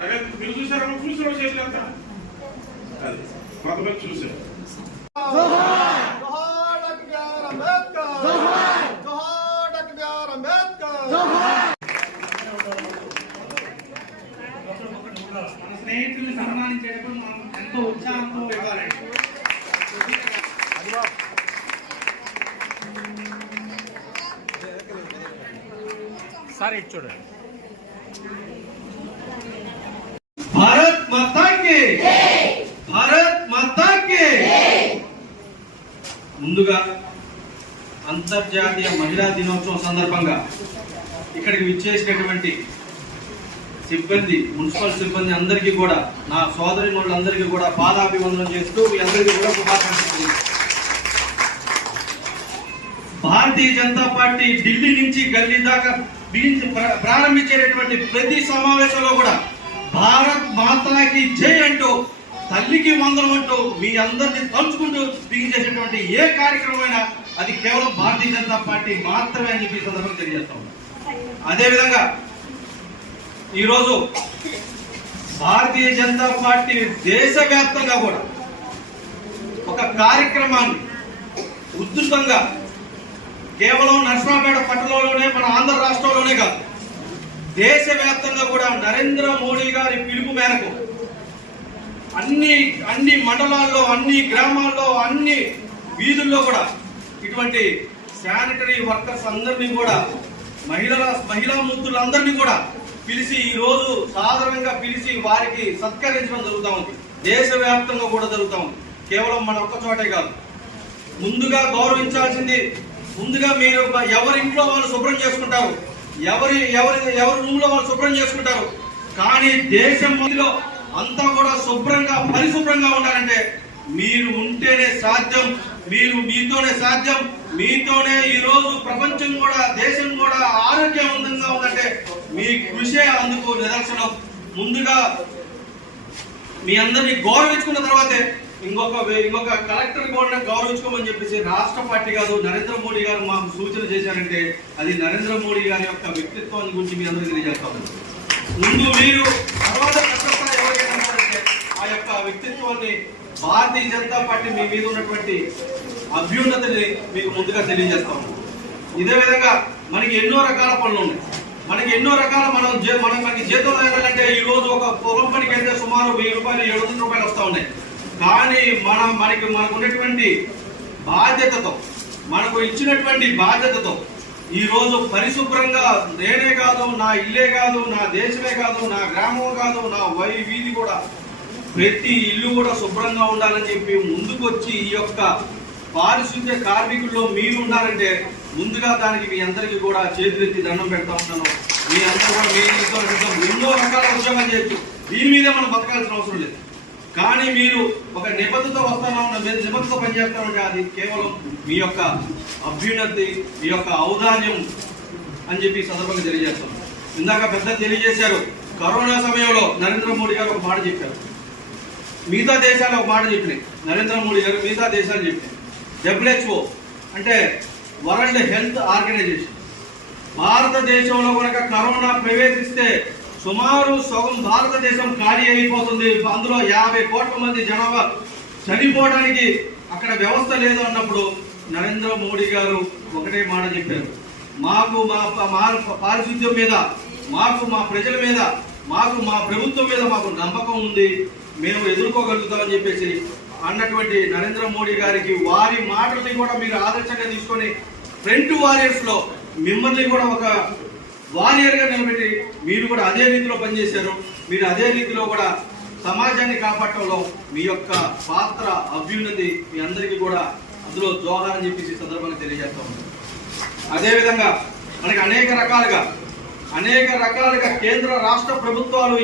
మీరు చూసారా? చూసిన చేసినంత కొంతమంది చూసారు. స్నేహితుల్ని సన్మానించేటప్పుడు మనం ఎంతో ఉత్సాహంతో ఇవ్వాలండి. సరే చూడండి. భారత్ మాతా కి భారత్ మాతా కి. ముందుగా అంతర్జాతీయ మహిళా దినోత్సవం సందర్భంగా ఇక్కడికి విచ్చేసినటువంటి సిబ్బంది, మున్సిపల్ సిబ్బంది అందరికీ కూడా, నా సోదరిమణులందరికీ కూడా పాదాభివందనం చేస్తూ మీ అందరికీ కూడా శుభాకాంక్షలు. భారతీయ జనతా పార్టీ ఢిల్లీ నుంచి గల్లీ దాకా ప్రారంభించేటటువంటి ప్రతి సమావేశంలో కూడా భారత్ మాతాకి జై అంటూ, తల్లికి వందనం అంటూ మీ అందరినీ తలుచుకుంటూ బిగించేటటువంటి ఏ కార్యక్రమమైనా అది కేవలం భారతీయ జనతా పార్టీ మాత్రమే అని చెప్పి సందర్భంగా తెలియజేస్తాం. అదేవిధంగా ఈరోజు భారతీయ జనతా పార్టీ దేశవ్యాప్తంగా కూడా ఒక కార్యక్రమాన్ని ఉధృతంగా కేవలం నర్సరావుపేట పట్టణంలోనే, మన ఆంధ్ర రాష్ట్రంలోనే కాదు, దేశవ్యాప్తంగా కూడా నరేంద్ర మోడీ గారి పిలుపు మేరకు అన్ని మండలాల్లో, అన్ని గ్రామాల్లో, అన్ని వీధుల్లో కూడా ఇటువంటి శానిటరీ వర్కర్స్ అందరినీ కూడా, మహిళా ముద్దులందరినీ కూడా పిలిచి ఈ రోజు సాధారణంగా పిలిచి వారికి సత్కరించడం జరుగుతూ ఉంది. దేశవ్యాప్తంగా కూడా జరుగుతూ ఉంది. కేవలం మన ఒక్క చోటే కాదు. ముందుగా గౌరవించాల్సింది, ముందుగా మీరు ఎవరి ఇంట్లో వాళ్ళు శుభ్రం చేసుకుంటారు, ఎవరి రూమ్ లో వాళ్ళు శుభ్రం చేసుకుంటారు. కానీ దేశం మధ్యలో అంతా కూడా శుభ్రంగా, పరిశుభ్రంగా ఉండాలంటే మీరు ఉంటేనే సాధ్యం. మీతోనే సాధ్యం. మీతోనే ఈ రోజు ప్రపంచం కూడా, దేశం కూడా ఆరోగ్యవంతంగా ఉందంటే మీ కృషే అందుకు నిదర్శనం. ముందుగా మీ అందరినీ గౌరవించుకున్న తర్వాతే ఇంకొక కలెక్టర్ కూడా గౌరవించుకోమని చెప్పేసి రాష్ట్ర పార్టీ కాదు, నరేంద్ర మోడీ గారు మాకు సూచన చేశారంటే అది నరేంద్ర మోడీ గారి యొక్క వ్యక్తిత్వాన్ని గురించి మీ అందరికీ తెలియజేస్తాను. ముందు మీరు, తర్వాత ఎవరికైనా ఆ యొక్క వ్యక్తిత్వాన్ని, భారతీయ జనతా పార్టీ మీ మీద ఉన్నటువంటి అభ్యున్నతిని మీకు ముందుగా తెలియజేస్తాము. ఇదే విధంగా మనకి ఎన్నో రకాల పనులు ఉన్నాయి. మనకి ఎన్నో రకాల మనకి జీతం లేదంటే ఈ రోజు ఒక పొలం పనికి వెళ్తే సుమారు 1000 రూపాయలు, 700 రూపాయలు వస్తూ ఉన్నాయి. కానీ మనకు ఉన్నటువంటి బాధ్యతతో, మనకు ఇచ్చినటువంటి బాధ్యతతో ఈ రోజు పరిశుభ్రంగా, నేనే కాదు, నా ఇల్లే కాదు, నా దేశమే కాదు, నా గ్రామం కాదు, నా వీధి కూడా, ప్రతి ఇల్లు కూడా శుభ్రంగా ఉండాలని చెప్పి ముందుకొచ్చి ఈ యొక్క పారిశుద్ధ్య కార్మికుల్లో మీరు ఉండాలంటే ముందుగా దానికి మీ అందరికీ కూడా చేతులెత్తి దండం పెడతా ఉంటాను. మీ అందరూ కూడా ఎన్నో రకాల ఉద్యోగాలు చేయొచ్చు, దీని మీదే మనం బతకాల్సిన అవసరం లేదు. కానీ మీరు ఒక నిబద్ధత నిబద్ధత పనిచేస్తామంటే అది కేవలం మీ యొక్క అభ్యున్నతి, మీ యొక్క ఔదార్యం అని చెప్పి సందర్భంగా తెలియజేస్తాం. ఇందాక పెద్ద తెలియజేశారు, కరోనా సమయంలో నరేంద్ర మోడీ గారు ఒక మాట చెప్పారు. మిగతా దేశాలు ఒక మాట చెప్పినాయి, నరేంద్ర మోడీ గారు మిగతా దేశాలు చెప్పినాయి. WHO అంటే వరల్డ్ హెల్త్ ఆర్గనైజేషన్ భారతదేశంలో కనుక కరోనా ప్రవేశిస్తే సుమారు సగం భారతదేశం ఖాళీ అయిపోతుంది, అందులో 50 కోట్ల మంది జనాభా చనిపోవడానికి అక్కడ వ్యవస్థ లేదు అన్నప్పుడు నరేంద్ర మోడీ గారు ఒకటే మాట చెప్పారు, మాకు మా పారిశుద్ధ్యం మీద, మాకు మా ప్రజల మీద, మాకు మా ప్రభుత్వం మీద మాకు నమ్మకం ఉంది, మేము ఎదుర్కోగలుగుతామని చెప్పేసి అన్నటువంటి నరేంద్ర మోడీ గారికి వారి మాటల్ని కూడా మీరు ఆదర్శంగా తీసుకొని ఫ్రంట్ వారియర్స్ లో మిమ్మల్ని కూడా ఒక వారియర్ గా నిలబెట్టి మీరు కూడా అదే రీతిలో పనిచేశారు. మీరు అదే రీతిలో కూడా సమాజాన్ని కాపాడటంలో మీ యొక్క పాత్ర, అభ్యున్నతి మీ అందరికీ కూడా అందులో జోహార్ అని చెప్పేసి సందర్భంగా తెలియజేస్తా ఉన్నాం. అదేవిధంగా మనకి అనేక రకాలుగా కేంద్ర రాష్ట్ర ప్రభుత్వాలు